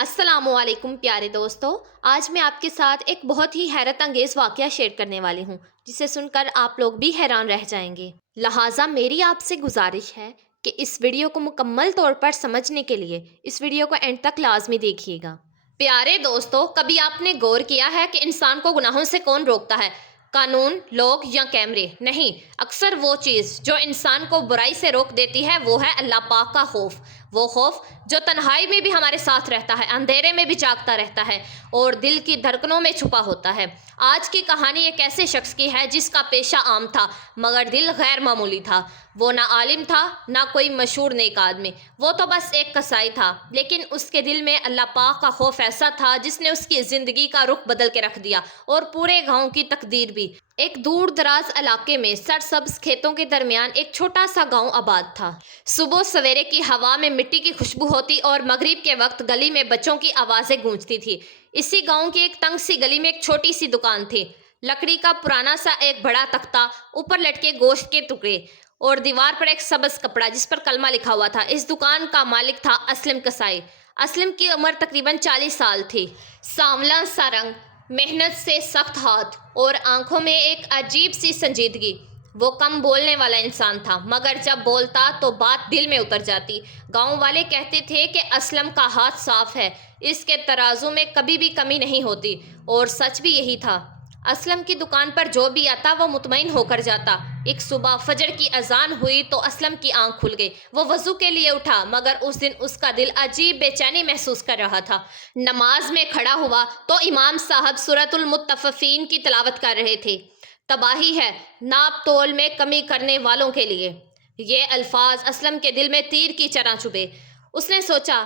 السلام علیکم پیارے دوستو، آج میں آپ کے ساتھ ایک بہت ہی حیرت انگیز واقعہ شیئر کرنے والی ہوں جسے سن کر آپ لوگ بھی حیران رہ جائیں گے۔ لہٰذا میری آپ سے گزارش ہے کہ اس ویڈیو کو مکمل طور پر سمجھنے کے لیے اس ویڈیو کو اینڈ تک لازمی دیکھیے گا۔ پیارے دوستو، کبھی آپ نے غور کیا ہے کہ انسان کو گناہوں سے کون روکتا ہے؟ قانون، لوگ یا کیمرے؟ نہیں، اکثر وہ چیز جو انسان کو برائی سے روک دیتی ہے وہ ہے اللہ پاک کا خوف۔ وہ خوف جو تنہائی میں بھی ہمارے ساتھ رہتا ہے، اندھیرے میں بھی جاگتا رہتا ہے اور دل کی دھڑکنوں میں چھپا ہوتا ہے۔ آج کی کہانی ایک ایسے شخص کی ہے جس کا پیشہ عام تھا مگر دل غیر معمولی تھا۔ وہ نہ عالم تھا نہ کوئی مشہور نیک آدمی، وہ تو بس ایک کسائی تھا، لیکن اس کے دل میں اللہ پاک کا خوف ایسا تھا جس نے اس کی زندگی کا رخ بدل کے رکھ دیا اور پورے گاؤں کی تقدیر بھی۔ ایک دور دراز علاقے میں سرسبز کھیتوں کے درمیان ایک چھوٹا سا گاؤں آباد تھا۔ صبح سویرے کی ہوا میں مٹی کی خوشبو ہوتی اور مغرب کے وقت گلی میں بچوں کی آوازیں گونجتی تھی۔ اسی گاؤں کی ایک تنگ سی گلی میں ایک چھوٹی سی دکان تھی۔ لکڑی کا پرانا سا ایک بڑا تختہ، اوپر لٹکے گوشت کے ٹکڑے اور دیوار پر ایک سبز کپڑا جس پر کلمہ لکھا ہوا تھا۔ اس دکان کا مالک تھا اسلم کسائی۔ اسلم کی عمر تقریباً 40 سال تھی۔ سانولا سا رنگ، محنت سے سخت ہاتھ اور آنکھوں میں ایک عجیب سی سنجیدگی۔ وہ کم بولنے والا انسان تھا مگر جب بولتا تو بات دل میں اتر جاتی۔ گاؤں والے کہتے تھے کہ اسلم کا ہاتھ صاف ہے، اس کے ترازو میں کبھی بھی کمی نہیں ہوتی، اور سچ بھی یہی تھا۔ اسلم کی دکان پر جو بھی آتا وہ مطمئن ہو کر جاتا۔ ایک صبح فجر کی اذان ہوئی تو اسلم کی آنکھ کھل گئی۔ وہ وضو کے لیے اٹھا مگر اس دن اس کا دل عجیب بے چینی محسوس کر رہا تھا۔ نماز میں کھڑا ہوا تو امام صاحب سورۃ المطففین کی تلاوت کر رہے تھے۔ تباہی ہے ناپ تول میں کمی کرنے والوں کے لیے۔ یہ الفاظ اسلم کے دل میں تیر کی طرح چبھے۔ اس نے سوچا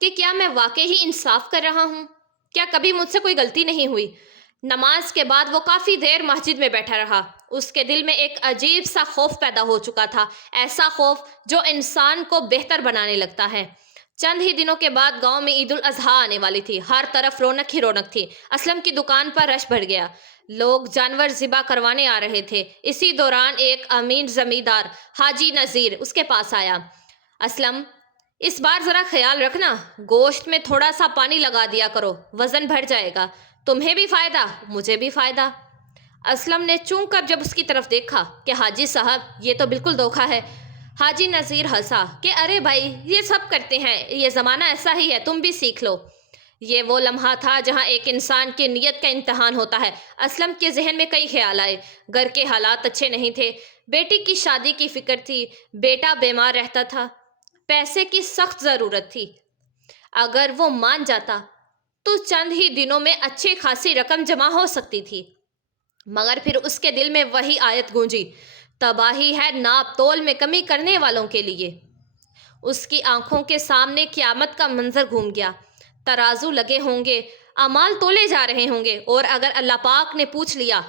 کہ کیا میں واقعی انصاف کر رہا ہوں؟ کیا کبھی مجھ سے کوئی غلطی نہیں ہوئی؟ نماز کے بعد وہ کافی دیر مسجد میں بیٹھا رہا۔ اس کے دل میں ایک عجیب سا خوف پیدا ہو چکا تھا، ایسا خوف جو انسان کو بہتر بنانے لگتا ہے۔ چند ہی دنوں کے بعد گاؤں میں عید الاضحیٰ آنے والی تھی۔ ہر طرف رونق ہی رونق تھی۔ اسلم کی دکان پر رش بڑھ گیا۔ لوگ جانور ذبح کروانے آ رہے تھے۔ اسی دوران ایک امین زمیندار حاجی نذیر اس کے پاس آیا۔ اسلم، اس بار ذرا خیال رکھنا، گوشت میں تھوڑا سا پانی لگا دیا کرو، وزن بڑھ جائے گا، تمہیں بھی فائدہ مجھے بھی فائدہ۔ اسلم نے چونک کر جب اس کی طرف دیکھا کہ حاجی صاحب یہ تو بالکل دھوکہ ہے۔ حاجی نذیر ہنسا کہ ارے بھائی یہ سب کرتے ہیں، یہ زمانہ ایسا ہی ہے، تم بھی سیکھ لو۔ یہ وہ لمحہ تھا جہاں ایک انسان کی نیت کا امتحان ہوتا ہے۔ اسلم کے ذہن میں کئی خیال آئے۔ گھر کے حالات اچھے نہیں تھے، بیٹی کی شادی کی فکر تھی، بیٹا بیمار رہتا تھا، پیسے کی سخت ضرورت تھی۔ اگر وہ مان جاتا تو چند ہی دنوں میں اچھی خاصی رقم جمع ہو سکتی تھی، مگر پھر اس کے دل میں وہی آیت گونجی، تباہی ہے ناپ تول میں کمی کرنے والوں کے لیے۔ اس کی آنکھوں کے سامنے قیامت کا منظر گھوم گیا۔ ترازو لگے ہوں گے، اعمال تولے جا رہے ہوں گے، اور اگر اللہ پاک نے پوچھ لیا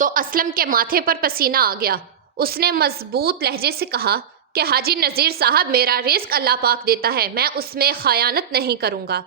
تو اسلم کے ماتھے پر پسینہ آ گیا۔ اس نے مضبوط لہجے سے کہا کہ حاجی نذیر صاحب، میرا رزق اللہ پاک دیتا ہے، میں اس میں خیانت نہیں کروں گا۔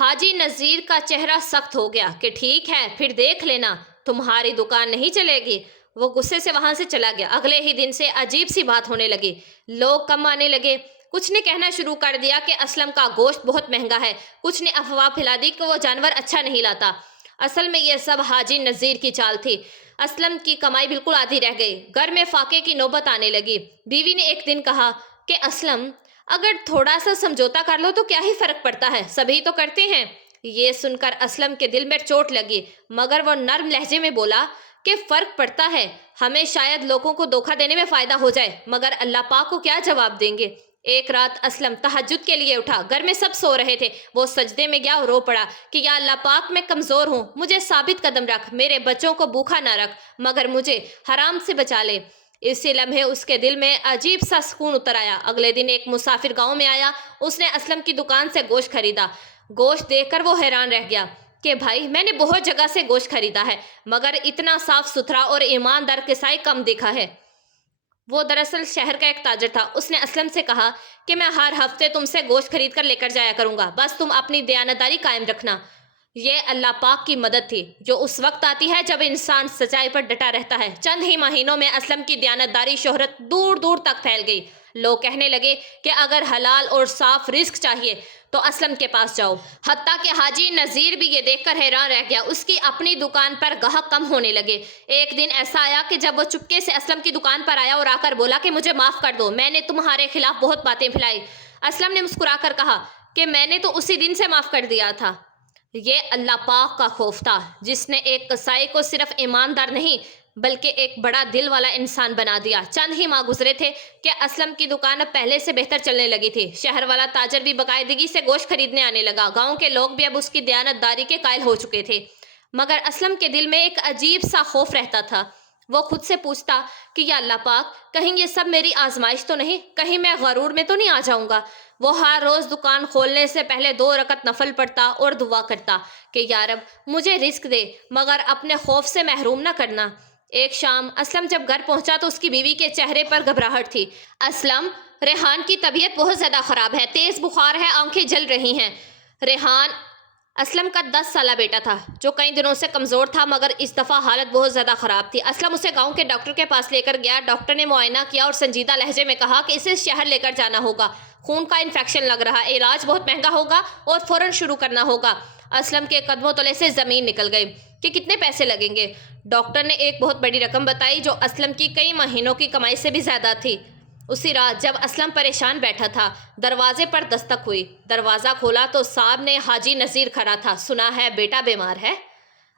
حاجی نذیر کا چہرہ سخت ہو گیا کہ ٹھیک ہے پھر دیکھ لینا، تمہاری دکان نہیں چلے گی۔ وہ غصے سے وہاں سے چلا گیا۔ اگلے ہی دن سے عجیب سی بات ہونے لگی، لوگ کم آنے لگے۔ کچھ نے کہنا شروع کر دیا کہ اسلم کا گوشت بہت مہنگا ہے، کچھ نے افواہ پھیلا دی کہ وہ جانور اچھا نہیں لاتا۔ اصل میں یہ سب حاجی نذیر کی چال تھی۔ اسلم کی کمائی بالکل آدھی رہ گئی۔ گھر میں فاقے کی نوبت آنے لگی۔ بیوی نے ایک دن کہا کہ اسلم، اگر تھوڑا سا سمجھوتا کر لو تو کیا ہی فرق پڑتا ہے، سبھی تو کرتے ہیں۔ یہ سن کر اسلم کے دل میں چوٹ لگی مگر وہ نرم لہجے میں بولا کہ فرق پڑتا ہے، ہمیں شاید لوگوں کو دھوکہ دینے میں فائدہ ہو جائے مگر اللہ پاک کو کیا جواب دیں گے۔ ایک رات اسلم تہجد کے لیے اٹھا۔ گھر میں سب سو رہے تھے۔ وہ سجدے میں گیا اور رو پڑا کہ یا اللہ پاک، میں کمزور ہوں، مجھے ثابت قدم رکھ، میرے بچوں کو بھوکا نہ رکھ مگر مجھے حرام سے بچا لے۔ اسی لمحے اس کے دل میں عجیب سا سکون اتر آیا۔ اگلے دن ایک مسافر گاؤں میں آیا۔ اس نے اسلم کی دکان سے گوشت خریدا۔ گوشت دیکھ کر وہ حیران رہ گیا کہ بھائی، میں نے بہت جگہ سے گوشت خریدا ہے مگر اتنا صاف ستھرا اور ایماندار کسائی کم دیکھا ہے۔ وہ دراصل شہر کا ایک تاجر تھا۔ اس نے اسلم سے کہا کہ میں ہر ہفتے تم سے گوشت خرید کر لے کر جایا کروں گا، بس تم اپنی دیانتداری قائم رکھنا۔ یہ اللہ پاک کی مدد تھی جو اس وقت آتی ہے جب انسان سچائی پر ڈٹا رہتا ہے۔ چند ہی مہینوں میں اسلم کی دیانتداری شہرت دور دور تک پھیل گئی۔ لوگ کہنے لگے کہ اگر حلال اور صاف رزق چاہیے تو اسلم کے پاس جاؤ۔ حتیٰ کہ حاجی نذیر بھی یہ دیکھ کر حیران رہ گیا، اس کی اپنی دکان پر گاہک کم ہونے لگے۔ ایک دن ایسا آیا کہ جب وہ چپکے سے اسلم کی دکان پر آیا اور آ کر بولا کہ مجھے معاف کر دو، میں نے تمہارے خلاف بہت باتیں پھیلائی۔ اسلم نے مسکرا کر کہا کہ میں نے تو اسی دن سے معاف کر دیا تھا۔ یہ اللہ پاک کا خوف تھا جس نے ایک قصائی کو صرف ایماندار نہیں بلکہ ایک بڑا دل والا انسان بنا دیا۔ چند ہی ماہ گزرے تھے کہ اسلم کی دکان اب پہلے سے بہتر چلنے لگی تھی۔ شہر والا تاجر بھی باقاعدگی سے گوشت خریدنے آنے لگا۔ گاؤں کے لوگ بھی اب اس کی دیانت داری کے قائل ہو چکے تھے، مگر اسلم کے دل میں ایک عجیب سا خوف رہتا تھا۔ وہ خود سے پوچھتا کہ یا اللہ پاک، کہیں یہ سب میری آزمائش تو نہیں، کہیں میں غرور میں تو نہیں آ جاؤں گا۔ وہ ہر روز دکان کھولنے سے پہلے 2 رکعت نفل پڑھتا اور دعا کرتا کہ یا رب مجھے رزق دے مگر اپنے خوف سے محروم نہ کرنا۔ ایک شام اسلم جب گھر پہنچا تو اس کی بیوی کے چہرے پر گھبراہٹ تھی۔ اسلم، ریحان کی طبیعت بہت زیادہ خراب ہے، تیز بخار ہے، آنکھیں جل رہی ہیں۔ ریحان اسلم کا 10 سالہ بیٹا تھا جو کئی دنوں سے کمزور تھا، مگر اس دفعہ حالت بہت زیادہ خراب تھی۔ اسلم اسے گاؤں کے ڈاکٹر کے پاس لے کر گیا۔ ڈاکٹر نے معائنہ کیا اور سنجیدہ لہجے میں کہا کہ اسے شہر لے کر جانا ہوگا، خون کا انفیکشن لگ رہا ہے، علاج بہت مہنگا ہوگا اور فوراً شروع کرنا ہوگا۔ اسلم کے قدموں تلے سے زمین نکل گئی کہ کتنے پیسے لگیں گے۔ ڈاکٹر نے ایک بہت بڑی رقم بتائی جو اسلم کی کئی مہینوں کی کمائی سے بھی زیادہ تھی۔ اسی رات جب اسلم پریشان بیٹھا تھا، دروازے پر دستک ہوئی۔ دروازہ کھولا تو سامنے حاجی نذیر کھڑا تھا۔ سنا ہے بیٹا بیمار ہے؟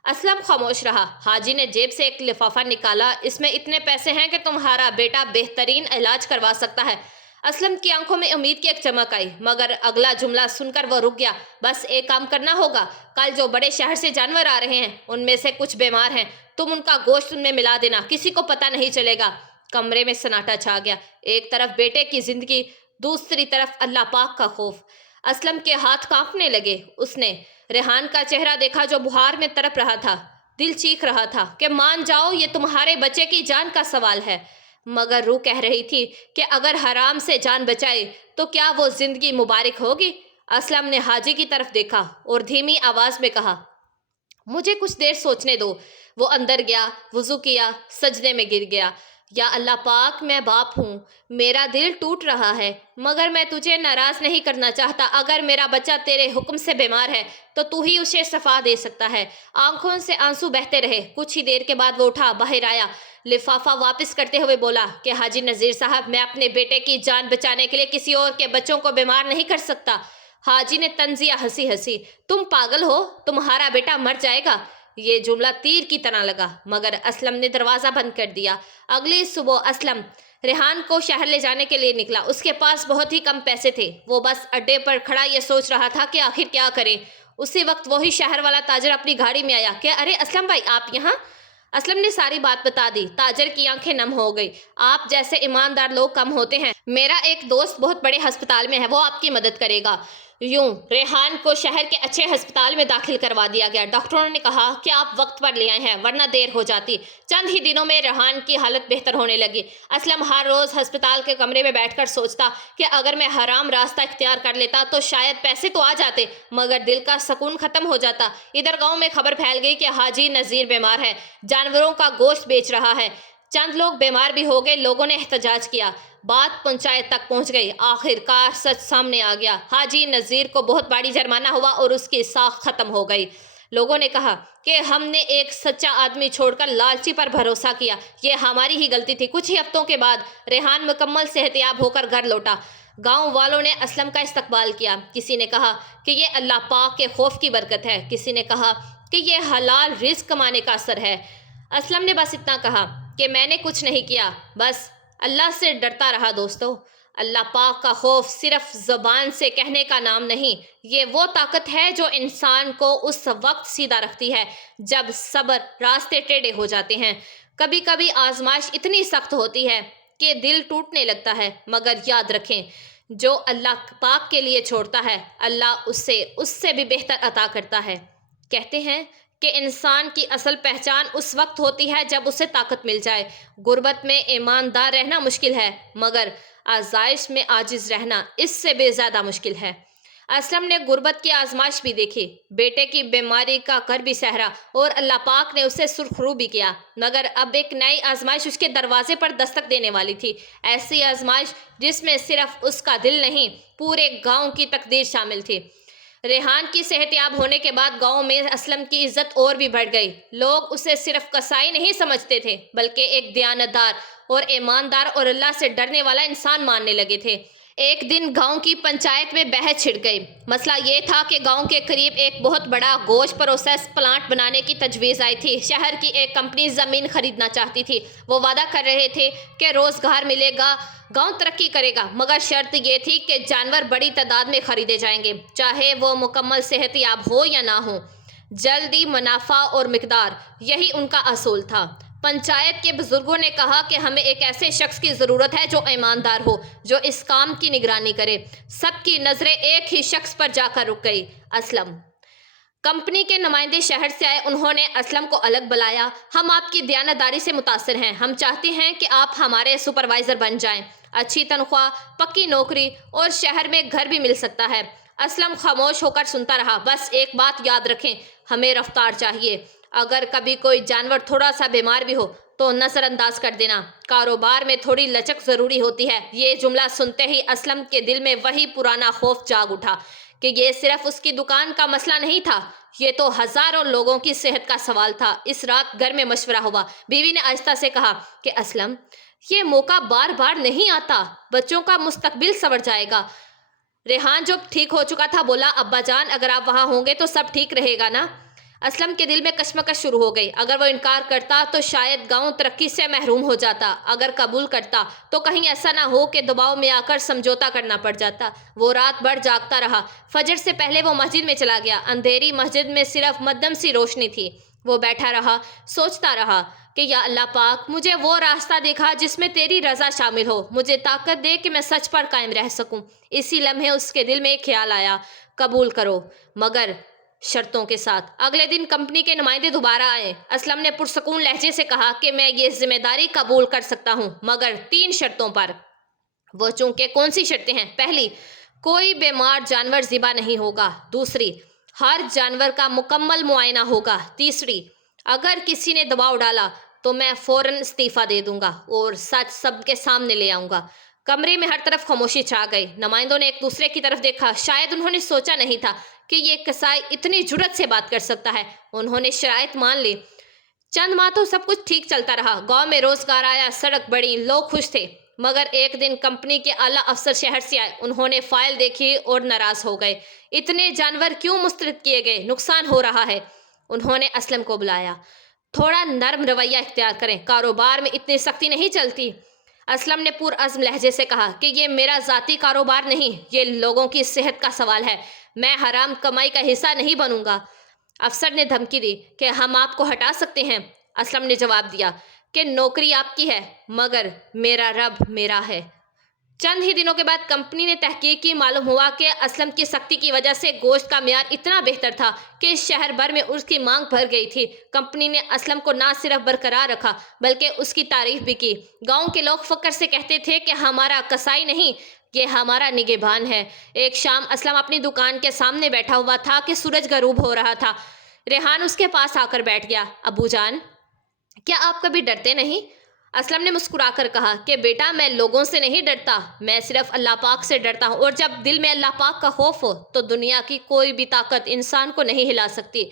اسلم خاموش رہا۔ حاجی نے جیب سے ایک لفافہ نکالا۔ اس میں اتنے پیسے ہیں کہ تمہارا بیٹا بہترین علاج کروا سکتا ہے۔ اسلم کی آنکھوں میں امید کی ایک چمک آئی، مگر اگلا جملہ سن کر وہ رک گیا۔ بس ایک کام کرنا ہوگا، کل جو بڑے شہر سے جانور آ رہے ہیں ان میں سے کچھ بیمار ہیں، تم ان کا گوشت ان میں ملا دینا، کسی کو پتہ نہیں چلے گا۔ کمرے میں سناٹا چھا گیا۔ ایک طرف بیٹے کی زندگی، دوسری طرف اللہ پاک کا خوف۔ اسلم کے ہاتھ کانپنے لگے۔ اس نے ریحان کا چہرہ دیکھا جو بخار میں تڑپ رہا تھا۔ دل چیخ رہا تھا کہ مان جاؤ یہ تمہارے بچے کی جان کا سوال ہے، مگر روح کہہ رہی تھی کہ اگر حرام سے جان بچائے تو کیا وہ زندگی مبارک ہوگی؟ اسلم نے حاجی کی طرف دیکھا اور دھیمی آواز میں کہا مجھے کچھ دیر سوچنے دو۔ وہ اندر گیا، وضو کیا، سجدے میں گر گیا۔ یا اللہ پاک، میں باپ ہوں، میرا دل ٹوٹ رہا ہے، مگر میں تجھے ناراض نہیں کرنا چاہتا۔ اگر میرا بچہ تیرے حکم سے بیمار ہے تو تو ہی اسے شفا دے سکتا ہے۔ آنکھوں سے آنسو بہتے رہے۔ کچھ ہی دیر کے بعد وہ اٹھا، باہر آیا، لفافہ واپس کرتے ہوئے بولا کہ حاجی نذیر صاحب، میں اپنے بیٹے کی جان بچانے کے لیے کسی اور کے بچوں کو بیمار نہیں کر سکتا۔ حاجی نے طنزیہ ہنسی۔ تم پاگل ہو، تمہارا بیٹا مر جائے گا۔ یہ جملہ تیر کی طرح لگا، مگر اسلم نے دروازہ بند کر دیا۔ اگلی صبح اسلم ریحان کو شہر لے جانے کے لیے نکلا۔ اس کے پاس بہت ہی کم پیسے تھے۔ وہ بس اڈے پر کھڑا یہ سوچ رہا تھا کہ آخر کیا کرے۔ اسی وقت وہی شہر والا تاجر اپنی گاڑی میں آیا کہ ارے اسلم بھائی، آپ یہاں؟ اسلم نے ساری بات بتا دی۔ تاجر کی آنکھیں نم ہو گئی۔ آپ جیسے ایماندار لوگ کم ہوتے ہیں۔ میرا ایک دوست بہت بڑے ہسپتال میں ہے، وہ آپ کی مدد کرے گا۔ یوں ریحان کو شہر کے اچھے ہسپتال میں داخل کروا دیا گیا۔ ڈاکٹروں نے کہا کہ آپ وقت پر لے آئے ہیں ورنہ دیر ہو جاتی۔ چند ہی دنوں میں ریحان کی حالت بہتر ہونے لگی۔ اسلم ہر روز ہسپتال کے کمرے میں بیٹھ کر سوچتا کہ اگر میں حرام راستہ اختیار کر لیتا تو شاید پیسے تو آ جاتے، مگر دل کا سکون ختم ہو جاتا۔ ادھر گاؤں میں خبر پھیل گئی کہ حاجی نذیر بیمار ہے، جانوروں کا گوشت بیچ رہا ہے۔ چند لوگ بیمار بھی ہو گئے۔ لوگوں نے احتجاج کیا، بات پنچایت تک پہنچ گئی۔ آخر کار سچ سامنے آ گیا۔ حاجی نذیر کو بہت بڑی جرمانہ ہوا اور اس کی ساکھ ختم ہو گئی۔ لوگوں نے کہا کہ ہم نے ایک سچا آدمی چھوڑ کر لالچی پر بھروسہ کیا، یہ ہماری ہی غلطی تھی۔ کچھ ہی ہفتوں کے بعد ریحان مکمل صحتیاب ہو کر گھر لوٹا۔ گاؤں والوں نے اسلم کا استقبال کیا۔ کسی نے کہا کہ یہ اللہ پاک کے خوف کی برکت ہے، کسی نے کہا کہ یہ حلال رزق کمانے کا اثر ہے۔ اسلم نے بس اتنا کہا کہ میں نے کچھ نہیں کیا، بس اللہ سے ڈرتا رہا۔ دوستو، اللہ پاک کا خوف صرف زبان سے کہنے کا نام نہیں، یہ وہ طاقت ہے جو انسان کو اس وقت سیدھا رکھتی ہے جب صبر راستے ٹیڑھے ہو جاتے ہیں۔ کبھی کبھی آزمائش اتنی سخت ہوتی ہے کہ دل ٹوٹنے لگتا ہے، مگر یاد رکھیں جو اللہ پاک کے لیے چھوڑتا ہے اللہ اس سے بھی بہتر عطا کرتا ہے۔ کہتے ہیں کہ انسان کی اصل پہچان اس وقت ہوتی ہے جب اسے طاقت مل جائے۔ غربت میں ایماندار رہنا مشکل ہے، مگر آزمائش میں عاجز رہنا اس سے بھی زیادہ مشکل ہے۔ اسلم نے غربت کی آزمائش بھی دیکھی، بیٹے کی بیماری کا کر بھی سہرا اور اللہ پاک نے اسے سرخرو بھی کیا، مگر اب ایک نئی آزمائش اس کے دروازے پر دستک دینے والی تھی، ایسی آزمائش جس میں صرف اس کا دل نہیں پورے گاؤں کی تقدیر شامل تھی۔ ریحان کی صحت یاب ہونے کے بعد گاؤں میں اسلم کی عزت اور بھی بڑھ گئی، لوگ اسے صرف کسائی نہیں سمجھتے تھے بلکہ ایک دیانتدار اور ایماندار اور اللہ سے ڈرنے والا انسان ماننے لگے تھے۔ ایک دن گاؤں کی پنچایت میں بحث چھڑ گئی، مسئلہ یہ تھا کہ گاؤں کے قریب ایک بہت بڑا گوشت پروسیس پلانٹ بنانے کی تجویز آئی تھی۔ شہر کی ایک کمپنی زمین خریدنا چاہتی تھی، وہ وعدہ کر رہے تھے کہ روزگار ملے گا، گاؤں ترقی کرے گا، مگر شرط یہ تھی کہ جانور بڑی تعداد میں خریدے جائیں گے، چاہے وہ مکمل صحت یاب ہو یا نہ ہو۔ جلدی، منافع اور مقدار، یہی ان کا اصول تھا۔ پنچایت کے بزرگوں نے کہا کہ ہمیں ایک ایسے شخص کی ضرورت ہے جو ایماندار ہو، جو اس کام کی نگرانی کرے۔ سب کی نظریں ایک ہی شخص پر جا کر رک گئی، اسلم۔ کمپنی کے نمائندے شہر سے آئے، انہوں نے اسلم کو الگ بلایا۔ ہم آپ کی دیانتداری سے متاثر ہیں، ہم چاہتے ہیں کہ آپ ہمارے سپروائزر بن جائیں، اچھی تنخواہ، پکی نوکری اور شہر میں گھر بھی مل سکتا ہے۔ اسلم خاموش ہو کر سنتا رہا۔ بس ایک بات یاد رکھیں، ہمیں رفتار چاہیے، اگر کبھی کوئی جانور تھوڑا سا بیمار بھی ہو تو نظر انداز کر دینا، کاروبار میں تھوڑی لچک ضروری ہوتی ہے۔ یہ جملہ سنتے ہی اسلم کے دل میں وہی پرانا خوف جاگ اٹھا کہ یہ صرف اس کی دکان کا مسئلہ نہیں تھا، یہ تو ہزاروں لوگوں کی صحت کا سوال تھا۔ اس رات گھر میں مشورہ ہوا، بیوی نے آہستہ سے کہا کہ اسلم، یہ موقع بار بار نہیں آتا، بچوں کا مستقبل سنور جائے گا۔ ریحان جو ٹھیک ہو چکا تھا بولا، ابا جان اگر آپ وہاں ہوں گے تو سب ٹھیک رہے گا نا؟ اسلم کے دل میں کشمکش شروع ہو گئی، اگر وہ انکار کرتا تو شاید گاؤں ترقی سے محروم ہو جاتا، اگر قبول کرتا تو کہیں ایسا نہ ہو کہ دباؤ میں آ کر سمجھوتا کرنا پڑ جاتا۔ وہ رات بھر جاگتا رہا، فجر سے پہلے وہ مسجد میں چلا گیا۔ اندھیری مسجد میں صرف مدھم سی روشنی تھی۔ وہ بیٹھا رہا، سوچتا رہا کہ یا اللہ پاک، مجھے وہ راستہ دکھا جس میں تیری رضا شامل ہو، مجھے طاقت دے کہ میں سچ پر قائم رہ سکوں۔ اسی لمحے اس کے دل میں ایک خیال آیا، قبول کرو مگر شرطوں کے ساتھ۔ اگلے دن کمپنی کے نمائندے دوبارہ آئے۔ اسلم نے پرسکون لہجے سے کہا کہ میں یہ ذمہ داری قبول کر سکتا ہوں، مگر 3 شرطوں پر۔ وہ چونکہ کون سی شرطیں ہیں؟ پہلی، کوئی بیمار جانور ذبح نہیں ہوگا۔ دوسری، ہر جانور کا مکمل معائنہ ہوگا۔ تیسری، اگر کسی نے دباؤ ڈالا تو میں فوراً استعفیٰ دے دوں گا اور سچ سب کے سامنے لے آؤں گا۔ کمرے میں ہر طرف خاموشی چھا گئی۔ نمائندوں نے ایک دوسرے کی طرف دیکھا، شاید انہوں نے سوچا نہیں تھا کہ یہ کسائی اتنی جرأت سے بات کر سکتا ہے۔ انہوں نے شرائط مان لی۔ چند ماہ تو سب کچھ ٹھیک چلتا رہا، گاؤں میں روزگار آیا، سڑک بڑی، لوگ خوش تھے، مگر ایک دن کمپنی کے اعلیٰ افسر شہر سے آئے۔ انہوں نے فائل دیکھی اور ناراض ہو گئے۔ اتنے جانور کیوں مسترد کیے گئے؟ نقصان ہو رہا ہے۔ انہوں نے اسلم کو بلایا۔ تھوڑا نرم رویہ اختیار کریں، کاروبار میں اتنی سختی نہیں چلتی۔ اسلم نے پرعزم لہجے سے کہا کہ یہ میرا ذاتی کاروبار نہیں، یہ لوگوں کی صحت کا سوال ہے، میں حرام کمائی کا حصہ نہیں بنوں گا۔ افسر نے دھمکی دی کہ ہم آپ کو ہٹا سکتے ہیں۔ اسلم نے جواب دیا کہ نوکری آپ کی ہے مگر میرا رب میرا ہے۔ چند ہی دنوں کے بعد کمپنی نے تحقیق کی، معلوم ہوا کہ اسلم کی سختی کی وجہ سے گوشت کا معیار اتنا بہتر تھا کہ شہر بھر میں اس کی مانگ بھر گئی تھی۔ کمپنی نے اسلم کو نہ صرف برقرار رکھا بلکہ اس کی تعریف بھی کی۔ گاؤں کے لوگ فخر سے کہتے تھے کہ ہمارا کسائی نہیں، یہ ہمارا نگہبان ہے۔ ایک شام اسلم اپنی دکان کے سامنے بیٹھا ہوا تھا کہ سورج غروب ہو رہا تھا۔ ریحان اس کے پاس آ کر بیٹھ گیا۔ ابو جان، کیا آپ کبھی ڈرتے نہیں؟ اسلم نے مسکرا کر کہا کہ بیٹا، میں لوگوں سے نہیں ڈرتا، میں صرف اللہ پاک سے ڈرتا ہوں، اور جب دل میں اللہ پاک کا خوف ہو تو دنیا کی کوئی بھی طاقت انسان کو نہیں ہلا سکتی۔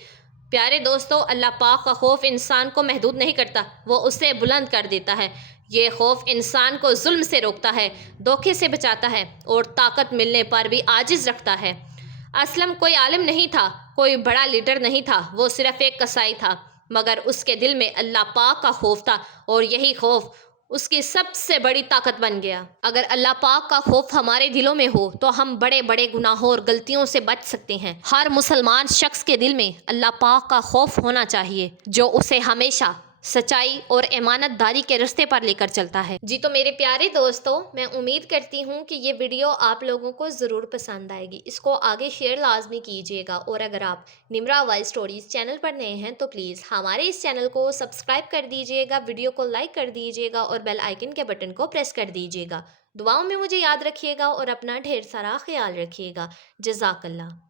پیارے دوستو، اللہ پاک کا خوف انسان کو محدود نہیں کرتا، وہ اسے بلند کر دیتا ہے۔ یہ خوف انسان کو ظلم سے روکتا ہے، دھوکے سے بچاتا ہے اور طاقت ملنے پر بھی عاجز رکھتا ہے۔ اسلم کوئی عالم نہیں تھا، کوئی بڑا لیڈر نہیں تھا، وہ صرف ایک کسائی تھا، مگر اس کے دل میں اللہ پاک کا خوف تھا اور یہی خوف اس کی سب سے بڑی طاقت بن گیا۔ اگر اللہ پاک کا خوف ہمارے دلوں میں ہو تو ہم بڑے بڑے گناہوں اور غلطیوں سے بچ سکتے ہیں۔ ہر مسلمان شخص کے دل میں اللہ پاک کا خوف ہونا چاہیے جو اسے ہمیشہ سچائی اور امانت داری کے راستے پر لے کر چلتا ہے۔ جی تو میرے پیارے دوستو، میں امید کرتی ہوں کہ یہ ویڈیو آپ لوگوں کو ضرور پسند آئے گی، اس کو آگے شیئر لازمی کیجیے گا، اور اگر آپ نمرا وائس اسٹوریز چینل پر نئے ہیں تو پلیز ہمارے اس چینل کو سبسکرائب کر دیجیے گا، ویڈیو کو لائک کر دیجیے گا اور بیل آئیکن کے بٹن کو پریس کر دیجیے گا۔ دعاؤں میں مجھے یاد رکھیے گا اور اپنا ڈھیر سارا خیال رکھیے گا۔ جزاک اللہ۔